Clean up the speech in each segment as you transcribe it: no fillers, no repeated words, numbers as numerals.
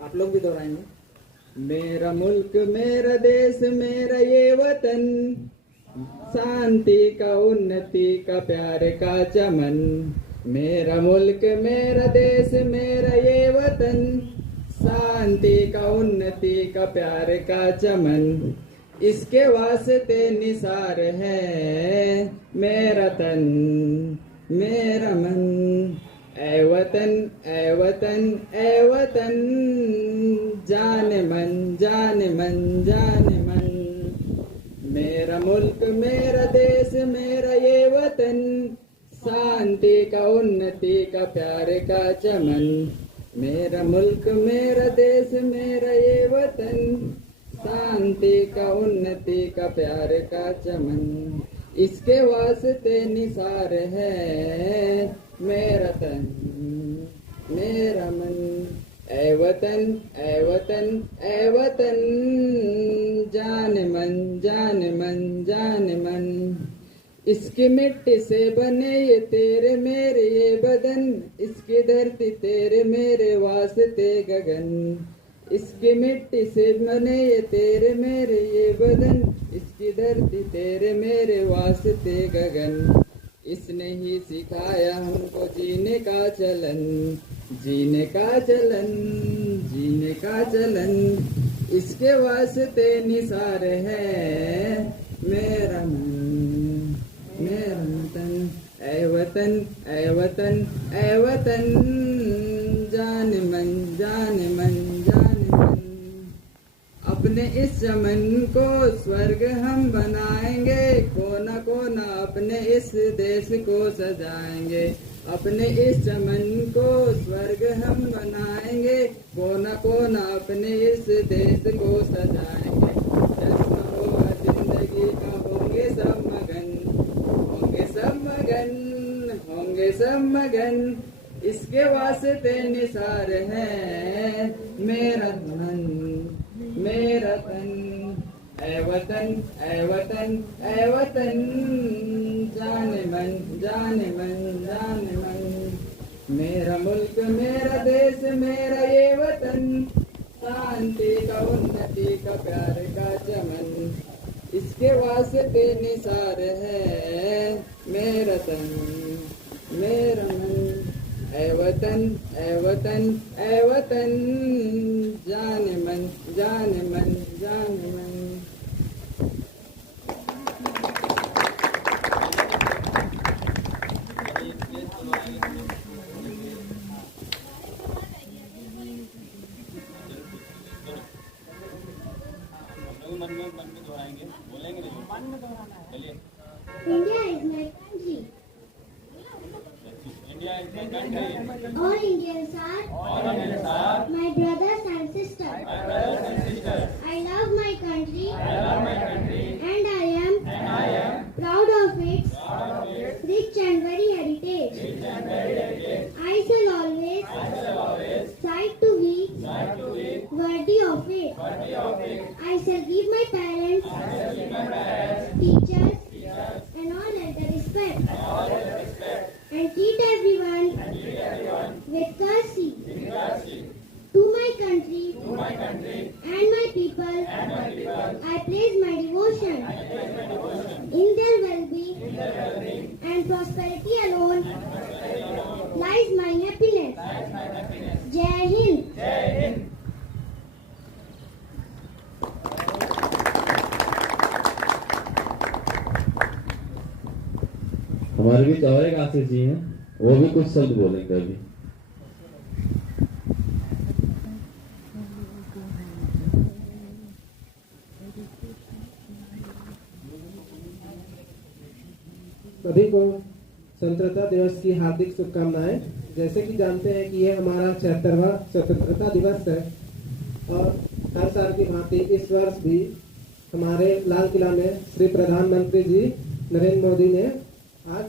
आप लोग भी दोहराएंगे। मेरा मुल्क मेरा देश मेरा ये वतन, शांति का उन्नति का प्यार का चमन। मेरा मुल्क मेरा देश मेरा ये वतन, शांति का उन्नति का प्यार का चमन। इसके वास्ते निसार है मेरा तन मेरा मन। ऐ वतन ऐ वतन ऐ वतन, जाने मन जाने मन जाने मन। मेरा मुल्क मेरा देश मेरा ये वतन, शांति का उन्नति का प्यार का चमन। मेरा मुल्क मेरा देश मेरा ये वतन, शांति का उन्नति का प्यार का चमन। इसके वास्ते निसार है मेरा तन मेरा मन। ऐ वतन ऐ वतन ऐ वतन, जाने मन जाने मन जाने मन। इसकी मिट्टी से बने ये तेरे मेरे ये बदन, इसकी धरती तेरे मेरे वास्ते गगन। इसकी मिट्टी से बने ये तेरे मेरे ये बदन, इसकी धरती तेरे मेरे वास्ते गगन। इसने ही सिखाया हमको जीने का चलन, जीने का चलन जीने का चलन। इसके वास्ते निसार है मेरा मन मेरा वतन। ऐ वतन ऐ वतन ऐ वतन, जाने मन जाने मन जाने मन। अपने इस चमन को स्वर्ग हम बनाएंगे, कोना कोना अपने इस देश को सजाएंगे। अपने इस चमन को स्वर्ग हम बनाएंगे, कोना कोना अपने इस देश को सजाएंगे। जश्न होगा जिंदगी का होंगे सब मगन, होंगे सब मगन होंगे सब मगन। इसके वास्ते निसार है मेरा मन मेरा तन। ऐ वतन ऐ वतन ऐ वतन, जाने मन जाने मन जाने मन। मेरा मुल्क मेरा देश मेरा ये वतन, शांति का उन्नति का प्यार का चमन। इसके वास्ते निसार है मेरा तन मेरा मन। ऐ वतन ऐ वतन ऐ वतन, जाने मन जाने मन जाने मन। मन में दोहराएंगे, बोलेंगे नहीं, मन में दोहराना है। चलिए। India is my country. India is my country. All Indians are my brothers and sisters. I love my country. And I am proud of its rich and very heritage. I shall always strive to be worthy of it. I shall give my parents, teachers, and all elder respect, and treat everyone with courtesy. To my country and my people, I place my devotion. In their well-being and prosperity alone lies my happiness. Jai Hind. हमारे बीच और एक आशीष जी हैं, वो भी कुछ शब्द बोलेंगे अभी। सभी को स्वतंत्रता दिवस की हार्दिक शुभकामनाएं। जैसे कि जानते हैं कि ये हमारा 76वां स्वतंत्रता दिवस है और हर साल की भांति इस वर्ष भी हमारे लाल किला में श्री प्रधानमंत्री जी नरेंद्र मोदी ने आज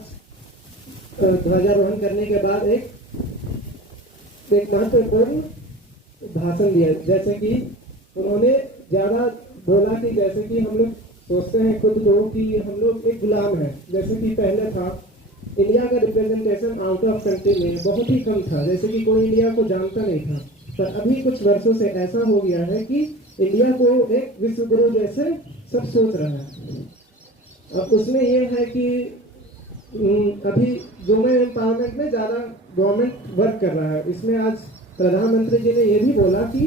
ध्वजारोहण करने के बाद एक महत्वपूर्ण भाषण दिया। जैसे कि उन्होंने ज्यादा बोला कि जैसे कि हम लोग सोचते हैं खुद को कि हम लोग एक गुलाम हैं। जैसे कि पहले था इंडिया का रिप्रेजेंटेशन आउट ऑफ कंट्री में बहुत ही कम था, जैसे कि कोई इंडिया को जानता नहीं था। पर अभी कुछ वर्षों से ऐसा हो गया है कि इंडिया को एक विश्व गुरु जैसे सब सोच रहा है। और उसमें ये है कि अभी वुमेन एम्पावरमेंट में ज़्यादा गवर्नमेंट वर्क कर रहा है। इसमें आज प्रधानमंत्री जी ने ये भी बोला कि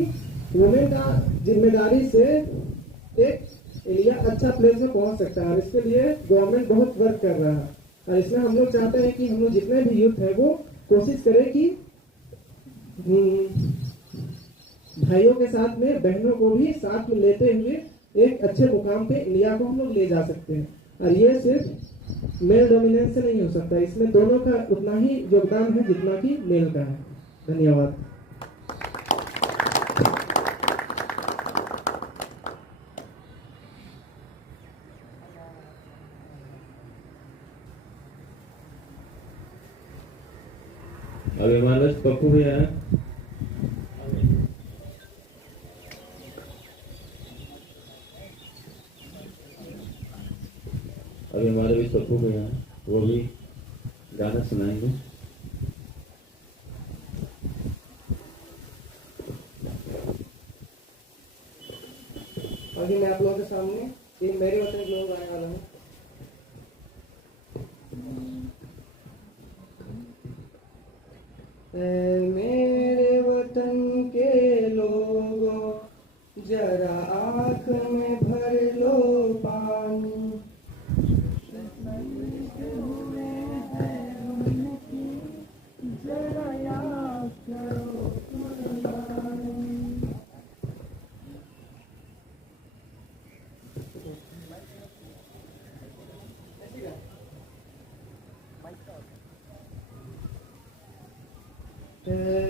वुमेन का जिम्मेदारी से एक इंडिया अच्छा प्लेस में पहुंच सकता है, और इसके लिए गवर्नमेंट बहुत वर्क कर रहा है। और इसमें हम लोग चाहते हैं कि हम लोग जितने भी यूथ है वो कोशिश करें कि भाइयों के साथ में बहनों को भी साथ में लेते हुए एक अच्छे मुकाम पे इंडिया को हम लोग ले जा सकते हैं। और ये सिर्फ मेल डोमिनेंस से नहीं हो सकता, इसमें दोनों का उतना ही योगदान है जितना कि मेल का है। धन्यवाद। अभी हमारे पास पप्पू भैया है। अभी हमारे बीच पप्पू भैया हैं, वो भी गाना सुनाएंगे। अभी मैं आप लोगों के सामने ये मेरे वतन के लोग आने वाला हूँ। मेरे वतन के लोगों जरा आँख में भर लो पानी, जरा याद करो कुर्बानी।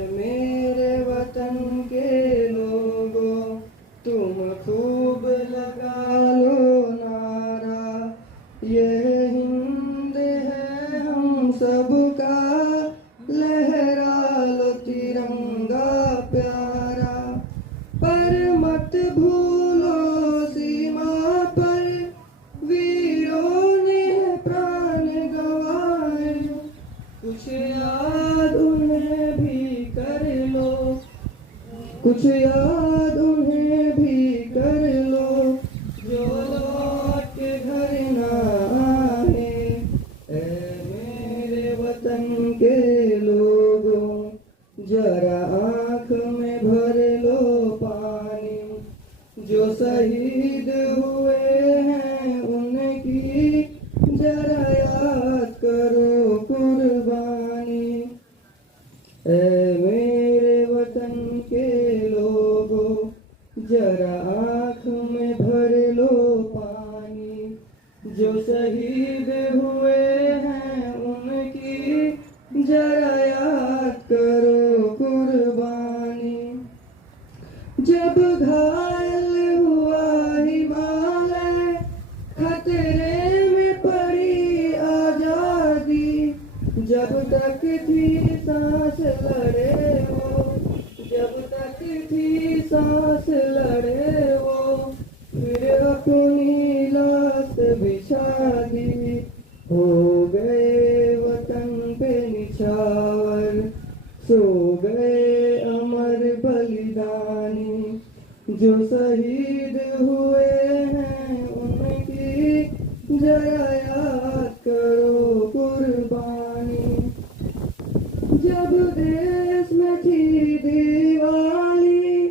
मेरे वतन के लोगों तुम खूब लगा लो नारा, ये हिंद है हम सबका, लहरा लो तिरंगा प्यारा। पर मत भूलो सीमा पर वीरों ने प्राण गंवाए, कुछ याद उन्हें भी कर लो, कुछ याद उन्हें भी कर लो, जो लौट के घर ना आए। मेरे वतन के लोगों जरा आँख में भर लो पानी, जो शहीद हुए हैं उनकी जरा याद करो कुर्बानी। मेरे वतन के लोगों जरा आँख में भर लो पानी, जो शहीद हुए हैं उनकी जरा याद करो कुर्बानी। जब घायल हुआ हिमालय, खतरे में पड़ी आजादी, जब तक थी सांस लड़े वो, जब तक थी सांस लड़े वो, फिर अपनी लाश बिछा दी। हो गए वतन पे निछावर, सो गए अमर बलिदानी, जो शहीद हुए हैं उनकी जरा याद करो कुर्बानी। जब देश में थी दिवाली,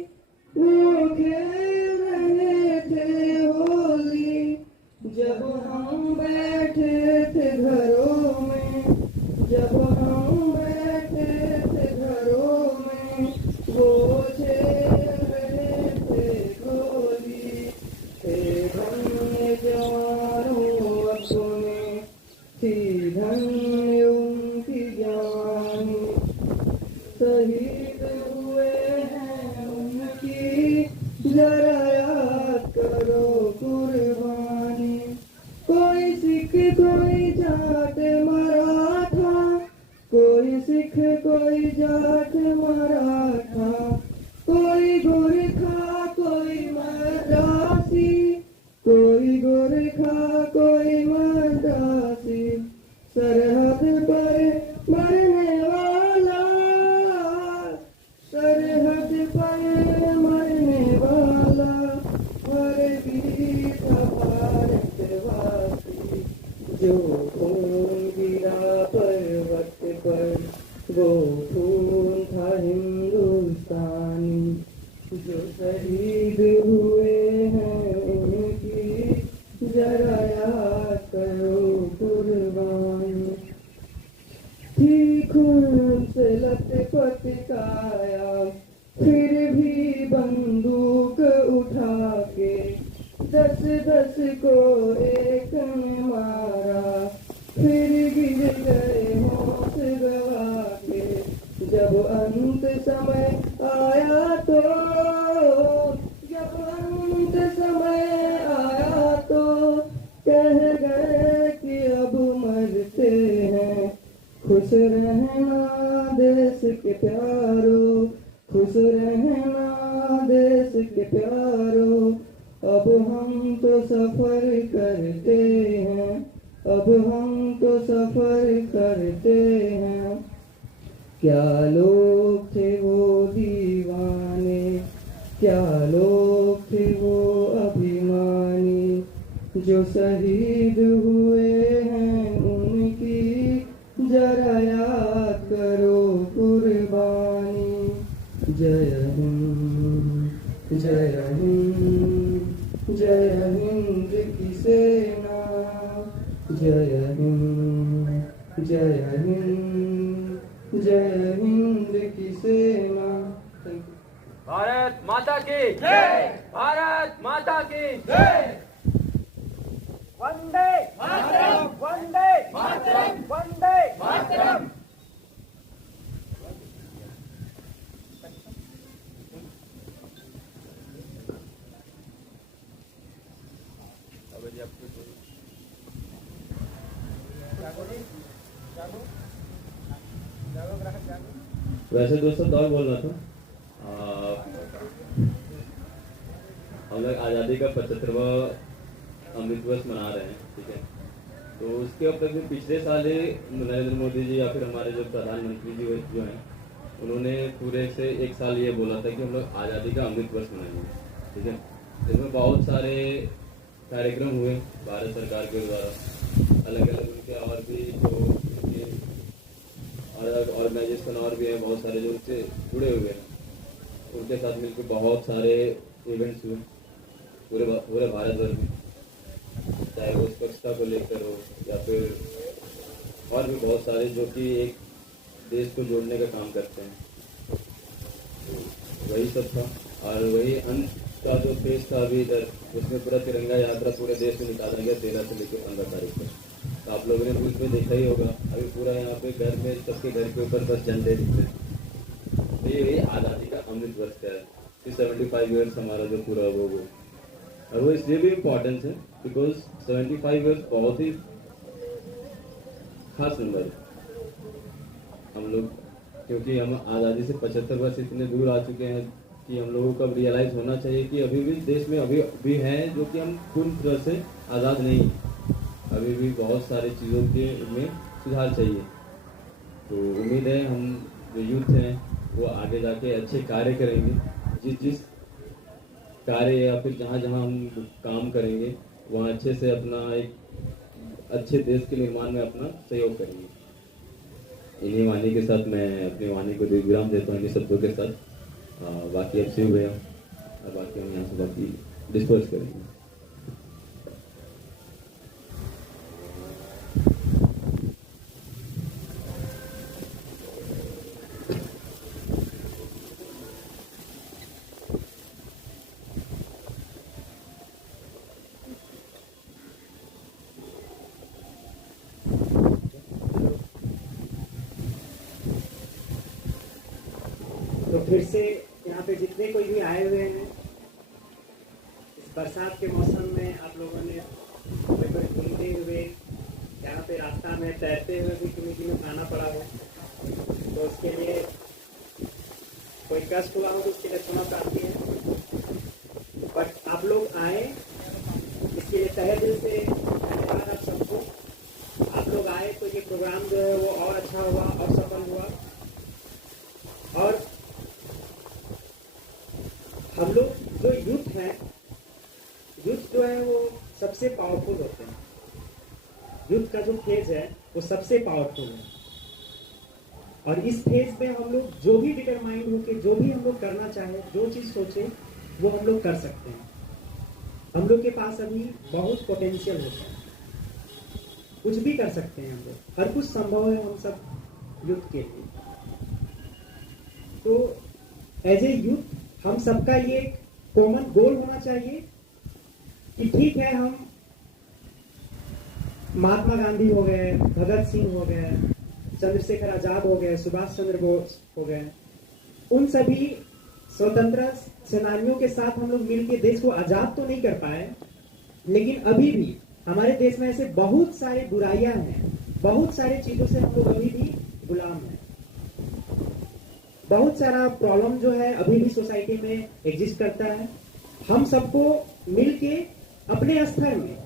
वो खेल रहे थे होली, जब हम बैठे थे घरों में, जब हम बैठे थे घरों में, वो खेल रहे थे होली। धन्य जवानों अपने, थी धन्य उनकी जवानी, शहीद हुए हैं उनकी जरा याद करो कुर्बानी। कोई सिख कोई जाट मराठा, कोई सिख कोई जाट मराठा, कोई गोरखा कोई मद्रासी, कोई गोरखा कोई मद्रासी, सरहद पर मरने वाला, सरहद शहीद हुए हैं उनकी जरा याद करो कुर्बानी। थी खून से लथपथ काया फिर भी बंदूक उठा के 10-10 को एक ने मारा फिर गिर गए होश गवा के। जब अंत समय आया तो कह गए कि अब मरते हैं। खुश रहना देश के प्यारो, खुश रहना देश के प्यारो। अब हम तो सफर करते हैं, अब हम तो सफर करते हैं। क्या लोग थे वो दीवाने, क्या लोग थे वो अभिमानी, जो शहीद हुए हैं उनकी जरा याद करो कुर्बानी। जय हिंद, जय हिंद, जय हिंद की सेना, जय हिंद, जय हिंद, जय हिंद की सेना। भारत माता की जय, भारत माता की जय। वंदे मातरम, वंदे मातरम, वंदे मातरम। वैसे दोस्तों दौर बोल रहा था, हम लोग आज़ादी का 75वां अमृत दिवस मना रहे हैं, ठीक है। तो उसके अब तक भी पिछले साल ही नरेंद्र मोदी जी या फिर हमारे जो प्रधानमंत्री जी जो हैं उन्होंने पूरे से 1 साल ये बोला था कि हम लोग आज़ादी का अमृत दिवस मनाएंगे, ठीक है। इसमें बहुत सारे कार्यक्रम हुए भारत सरकार के द्वारा, अलग अलग उनके और भी जो उनके अलग ऑर्गेनाइजेशन और भी हैं बहुत सारे जो उनसे जुड़े हुए हैं, उनके साथ मिलकर बहुत सारे इवेंट्स हुए पूरे भारतवर्ष में, चाहे वो स्वच्छता को लेकर हो या फिर और भी बहुत सारे जो कि एक देश को जोड़ने का काम करते हैं। तो वही सब था और वही अंत का जो फेज था अभी इधर, उसमें पूरा तिरंगा यात्रा पूरे देश में निकाला गया 13 से लेकर 15 तारीख तक। तो आप लोगों ने न्यूज़ में देखा ही होगा, अभी पूरा यहाँ पे घर में सबके घर के ऊपर बस झंडे दिखते हैं। तो ये आज़ादी का अमृत वर्ष का है, 75 ईयर्स हमारा जो पूरा वो और वो इसलिए भी इम्पोर्टेंस है बिकॉज 75 ईयर्स बहुत ही खास नंबर है हम लोग, क्योंकि हम आज़ादी से 75 वर्ष इतने दूर आ चुके हैं कि हम लोगों को अब रियलाइज़ होना चाहिए कि अभी भी देश में अभी भी हैं जो कि हम पूर्ण तरह से आज़ाद नहीं हैं, अभी भी बहुत सारी चीज़ों के में सुधार चाहिए। तो उम्मीद है हम जो यूथ हैं वो आगे जाके अच्छे कार्य करेंगे, जिस कार्य या फिर जहाँ जहाँ हम काम करेंगे वहाँ अच्छे से अपना एक अच्छे देश के निर्माण में अपना सहयोग करेंगे। इन्हीं वाणी के साथ मैं अपनी वाणी को विराम देता हूँ, इन्हीं शब्दों के साथ। बाकी अब शिव भैया और बाकी हम यहाँ से बाकी डिस्पर्स करेंगे। तो फिर से यहाँ पे जितने कोई भी आए हुए हैं, इस बरसात के मौसम में आप लोगों ने घूमते हुए यहाँ पे रास्ता में तैरते हुए भी तुम्हें आना पड़ा हो, तो उसके लिए कोई कष्ट हुआ हो तो उसके लिए क्षमा प्रार्थी है। बट आप लोग आए, इसके लिए तहे दिल से धन्यवाद आप सबको। आप लोग आए तो ये प्रोग्राम जो है वो और अच्छा हुआ और सफल हुआ। और हम लोग जो यूथ हैं, यूथ जो है वो सबसे पावरफुल होते हैं। यूथ का जो फेज है वो सबसे पावरफुल है, और इस फेज में हम लोग जो भी डिटरमाइंड होके जो भी हम लोग करना चाहे, जो चीज़ सोचे वो हम लोग कर सकते हैं। हम लोग के पास अभी बहुत पोटेंशियल होता है, कुछ भी कर सकते हैं हम लोग, हर कुछ संभव है हम सब यूथ के लिए। तो एज ए यूथ हम सबका ये कॉमन गोल होना चाहिए कि ठीक है, हम महात्मा गांधी हो गए, भगत सिंह हो गए, चंद्रशेखर आजाद हो गए, सुभाष चंद्र बोस हो गए, उन सभी स्वतंत्रता सेनानियों के साथ हम लोग मिलकर देश को आजाद तो नहीं कर पाए, लेकिन अभी भी हमारे देश में ऐसे बहुत सारे बुराइयां हैं, बहुत सारे चीजों से हम लोग अभी भी गुलाम हैं। बहुत सारा प्रॉब्लम जो है अभी भी सोसाइटी में एग्जिस्ट करता है। हम सबको मिलके अपने स्तर में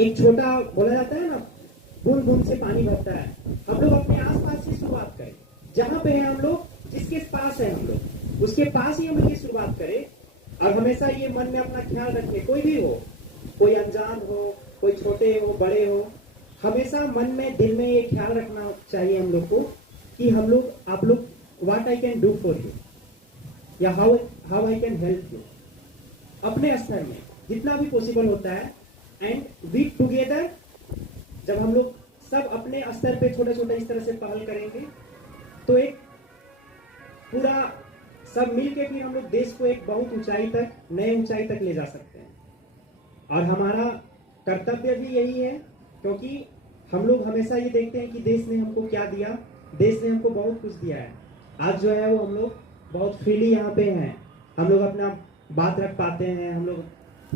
एक छोटा, बोला जाता है ना, बूंद बूंद से पानी भरता है, हम लोग अपने आसपास से शुरुआत करें। जहां पे है हम लोग, जिसके पास है हम लोग, उसके पास ही हम लोग शुरुआत करें। और हमेशा ये मन में अपना ख्याल रखें, कोई भी हो, कोई अनजान हो, कोई छोटे हो, बड़े हो, हमेशा मन में, दिल में ये ख्याल रखना चाहिए हम लोग को कि हम लोग, आप लोग, what I can do for you, या how I can help you, अपने स्तर में जितना भी पॉसिबल होता है। एंड वी टुगेदर, जब हम लोग सब अपने स्तर पे छोटे छोटे इस तरह से पहल करेंगे, तो एक पूरा सब मिलके फिर हम लोग देश को एक बहुत ऊंचाई तक, नए ऊंचाई तक ले जा सकते हैं। और हमारा कर्तव्य भी यही है, क्योंकि हम लोग हमेशा ये देखते हैं कि देश ने हमको क्या दिया। देश ने हमको बहुत कुछ दिया है। आज जो है वो हम लोग बहुत फ्रीली यहाँ पे हैं, हम लोग अपना बात रख पाते हैं, हम लोग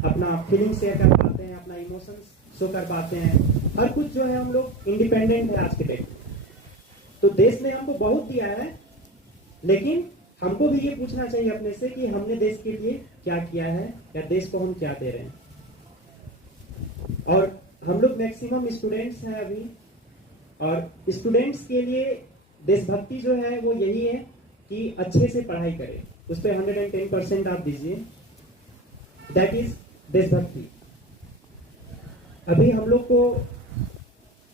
अपना फीलिंग शेयर कर पाते हैं, अपना इमोशंस शो कर पाते हैं, हर कुछ जो है हम लोग इंडिपेंडेंट है आज के डेट में। तो देश ने हमको बहुत दिया है, लेकिन हमको भी ये पूछना चाहिए अपने से कि हमने देश के लिए क्या किया है, या देश को हम क्या दे रहे हैं। और हम लोग मैक्सिमम स्टूडेंट्स हैं अभी, और स्टूडेंट्स के लिए देशभक्ति जो है वो यही है कि अच्छे से पढ़ाई करें, उस पर 110% आप दीजिए, दैट इज देशभक्ति। अभी हम लोग को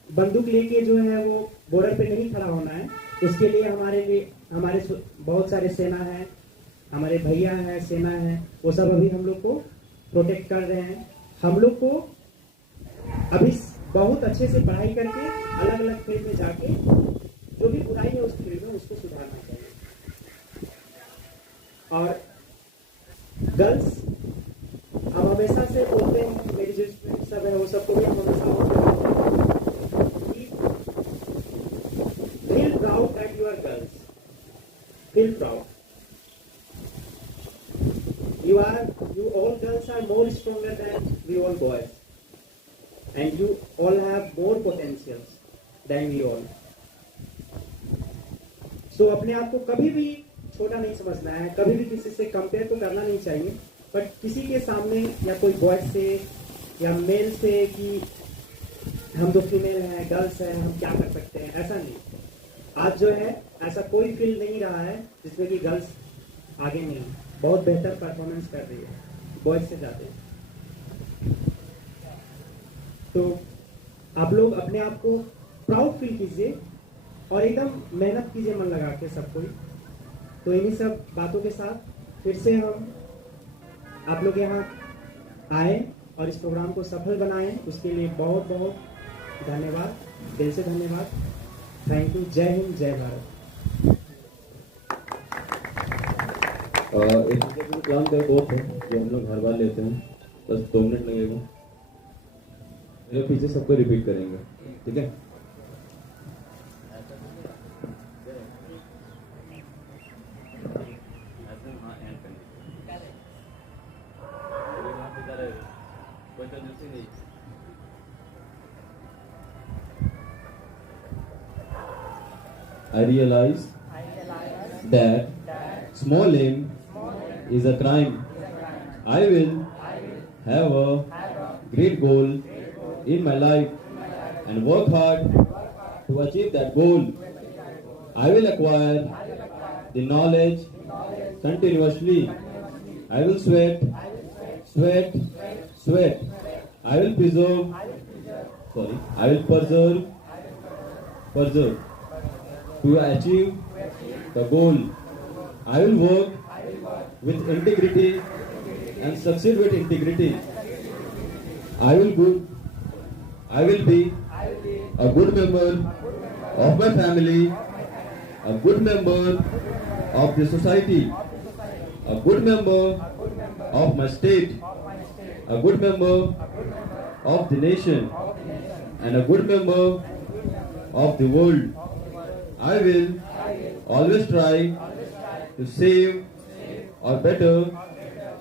बंदूक लेके जो है वो बॉर्डर पे नहीं खड़ा होना है, उसके लिए हमारे बहुत सारे सेना है, हमारे भैया है, सेना है, वो सब अभी हम लोग को प्रोटेक्ट कर रहे हैं। हम लोग को अभी बहुत अच्छे से पढ़ाई करके अलग अलग फील्ड में जाके जो भी बुराई है उस फील्ड में उसको सुधारना चाहिए। और गर्ल्स, हम हमेशा से बोलते हैं, मेरी जो स्टूडेंट सब है वो सबको भी हम हमेशा बोलते हैं, feel proud that you are girls, feel proud, you all girls are more stronger than we all boys, and you all have more potentials than we all. So अपने आप को कभी भी छोटा नहीं समझना है, कभी भी किसी से कंपेयर तो करना नहीं चाहिए, बट किसी के सामने या कोई बॉयज से या मेल से कि हम तो फीमेल हैं, गर्ल्स हैं, हम क्या कर सकते हैं, ऐसा नहीं। आज जो है ऐसा कोई फील्ड नहीं रहा है जिसमें कि गर्ल्स आगे नहीं, बहुत बेहतर परफॉर्मेंस कर रही है बॉयज से ज़्यादा। तो आप लोग अपने आप को प्राउड फील कीजिए और एकदम मेहनत कीजिए मन लगा के सब कोई। तो इन्हीं सब बातों के साथ फिर से हम आप लोग यहाँ आए और इस प्रोग्राम को सफल बनाएं, उसके लिए बहुत बहुत धन्यवाद, दिल से धन्यवाद। Thank you. जय हिंद, जय भारत। एक प्लान का कोर्स है जो हम लोग हर बार लेते हैं, बस 2 मिनट लगेगा, मेरे पीछे सबको रिपीट करेंगे, ठीक है? I realize that small aim is a crime. I will have a great goal in my life and work hard to achieve that goal. I will acquire the knowledge continuously. I will sweat. I will preserve to achieve the goal. I will work with integrity and succeed with integrity. I will be a good member of my family, a good member of the society, a good member of my state, a good member of the nation, and a good member of the world. I will always try to save or better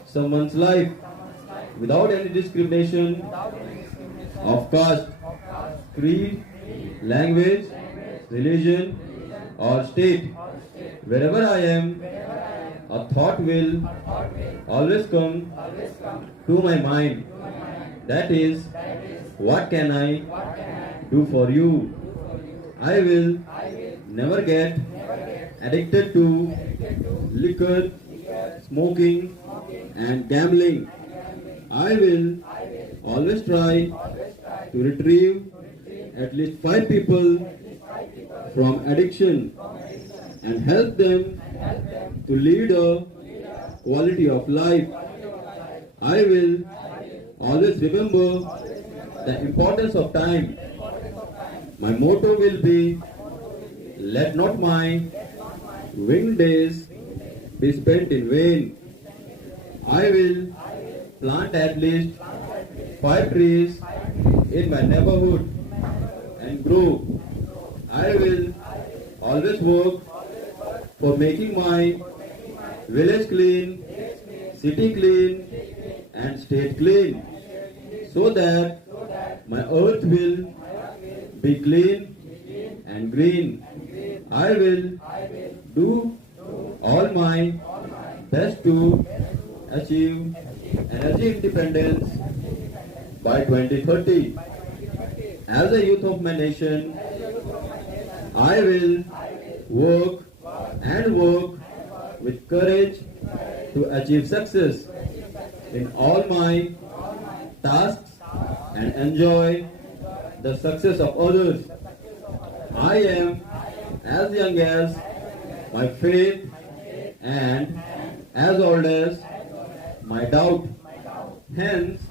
someone's life without any discrimination of caste, creed, language, religion, or state. Wherever I am, a thought will always come to my mind. That is, what can I do for you? I will never get addicted to liquor, smoking, and gambling. I will always try to retrieve at least 5 people from addiction and help them to lead a quality of life. I will always remember the importance of time. My motto will be, let not my winged days be spent in vain. I will plant at least 5 trees in my neighborhood and grow. I will always work for making my village clean, city clean, and state clean, so that my earth will be clean and green. I will do all my best to achieve energy independence by 2030. As a youth of my nation, I will work with courage to achieve success in all my tasks and enjoy the success of others. I am as young as my faith and as old as my doubt. Hence,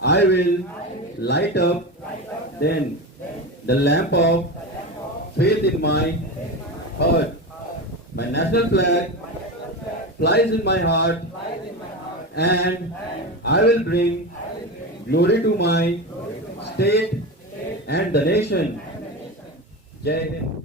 I will light up then the lamp of faith in my heart. My national flag flies in my heart, and I will bring glory to my state and the nation. Jai Hind.